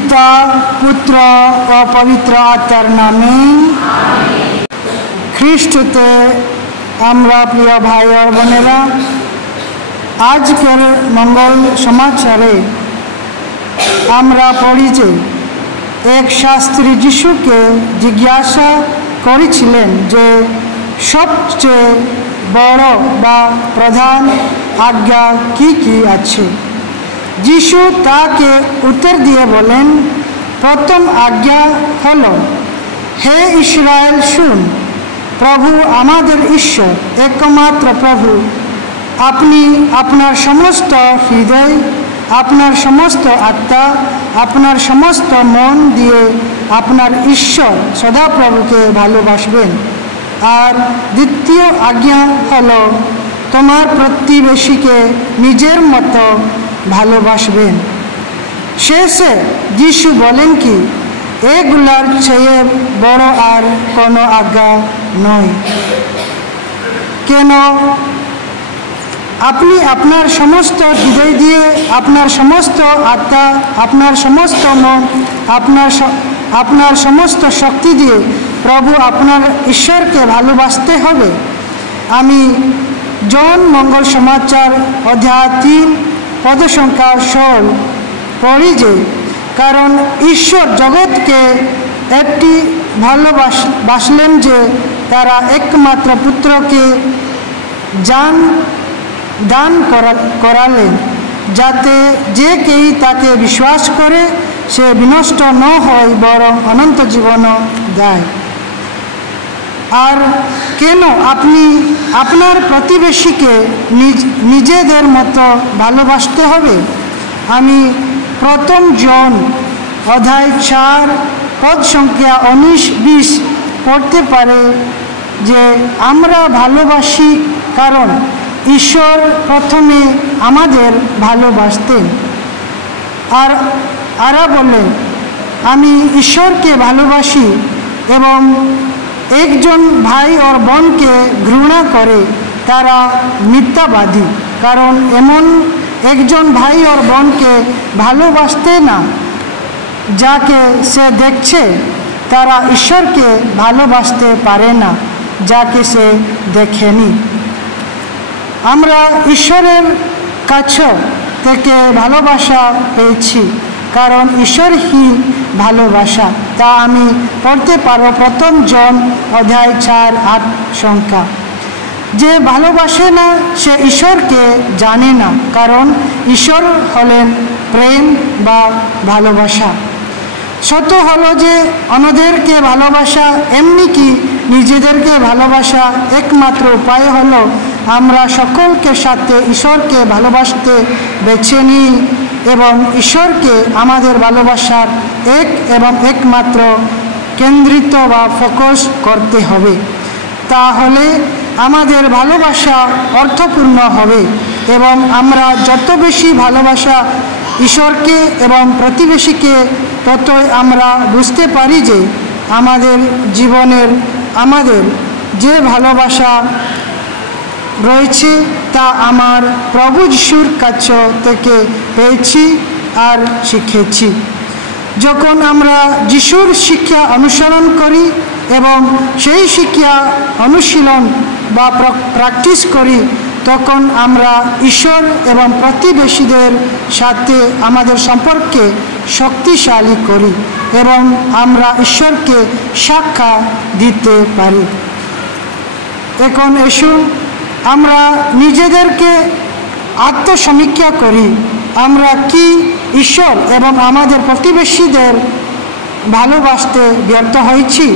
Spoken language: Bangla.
পিতা, পুত্র ও পবিত্র আত্মার নামে। খ্রিস্টতে আমরা প্রিয় ভাই ও বোনেরা, আজকের মঙ্গল সমাচারে আমরা পড়ি যে এক শাস্ত্রী যিশুকে জিজ্ঞাসা করেছিলেন যে সবচেয়ে বড় বা প্রধান আজ্ঞা কি কি আছে। যিশু তাকে উত্তর দিয়ে বলেন, প্রথম আজ্ঞা হল, হে ইসরায়েল শুন, প্রভু আমাদের ঈশ্বর একমাত্র প্রভু। আপনি আপনার সমস্ত হৃদয়, আপনার সমস্ত আত্মা, আপনার সমস্ত মন দিয়ে আপনার ঈশ্বর সদাপ্রভুকে ভালোবাসবেন। আর দ্বিতীয় আজ্ঞা হল, তোমার প্রতিবেশীকে নিজের মতো ভালোবাসবেন। শেষে যিশু বলেন কি, এগুলার চেয়ে বড় আর কোনো আজ্ঞা নয়। কেন? আপনি আপনার সমস্ত হৃদয় দিয়ে, আপনার সমস্ত আত্মা, আপনার সমস্ত মন, আপনার সমস্ত শক্তি দিয়ে প্রভু আপনার ঈশ্বরকে ভালোবাসতে হবে। আমি জন মঙ্গল সমাচার অধ্যায় 3 পদ সংখ্যা 16 পড়ি যে, কারণ ঈশ্বর জগৎকে একটি ভালোবাসলেন যে তারা একমাত্র পুত্রকে দান করালেন, যাতে যে কেউ তাকে বিশ্বাস করে সে বিনষ্ট ন হয়, বরং অনন্ত জীবন দেয়। আর কেন আপনি আপনার প্রতিবেশীকে নিজেদের মতো ভালোবাসতে হবে? আমি প্রথম জন অধ্যায় 4 পদ সংখ্যা 19-20 পড়তে পারে যে, আমরা ভালোবাসি কারণ ঈশ্বর প্রথমে আমাদের ভালোবাসতেন। আর বলেন, আমি ঈশ্বরকে ভালোবাসি এবং একজন ভাই ওর বোনকে ঘৃণা করে তারা মিথ্যাবাদী, কারণ এমন একজন ভাই ওর বোনকে ভালোবাসতে না যাকে সে দেখছে, তারা ঈশ্বরকে ভালোবাসতে পারে না যাকে সে দেখেনি। আমরা ঈশ্বরের কাছ থেকে ভালোবাসা পেয়েছি, কারণ ঈশ্বরই ভালোবাসা। তা আমি পড়তে পারব প্রথম জন অধ্যায় 4-8 সংখ্যা। যে ভালোবাসে না সে ঈশ্বরকে জানে না, কারণ ঈশ্বর হলেন প্রেম বা ভালোবাসা। সত্য হলো যে অন্যদেরকে ভালোবাসা, এমনি কি নিজেদেরকে ভালোবাসা, একমাত্র উপায় হলো আমরা সকলকে সাথে ঈশ্বরকে ভালোবাসতে বেছে নিই এবং ঈশ্বরকে আমাদের ভালোবাসার এক এবং একমাত্র কেন্দ্রিত বা ফোকাস করতে হবে। তাহলে আমাদের ভালোবাসা অর্থপূর্ণ হবে এবং আমরা যত বেশি ভালোবাসা ঈশ্বরকে এবং প্রতিবেশীকে, ততই আমরা বুঝতে পারি যে আমাদের জীবনের আমাদের যে ভালোবাসা রয়েছে তা আমার প্রভু যিশুর কাছ থেকে পেয়েছি আর শিখেছি। যখন আমরা যিশুর শিক্ষা অনুসরণ করি এবং সেই শিক্ষা অনুশীলন বা প্র্যাকটিস করি, তখন আমরা ঈশ্বর এবং প্রতিবেশীদের সাথে আমাদের সম্পর্কে শক্তিশালী করি এবং আমরা ঈশ্বরকে সাক্ষা দিতে পারি। এখন এসো আমরা নিজেদেরকে আত্মসমীক্ষা করি। আমরা কি ঈশ্বর এবং আমাদের প্রতিবেশীদের ভালোবাসতে ব্যর্থ হয়েছি?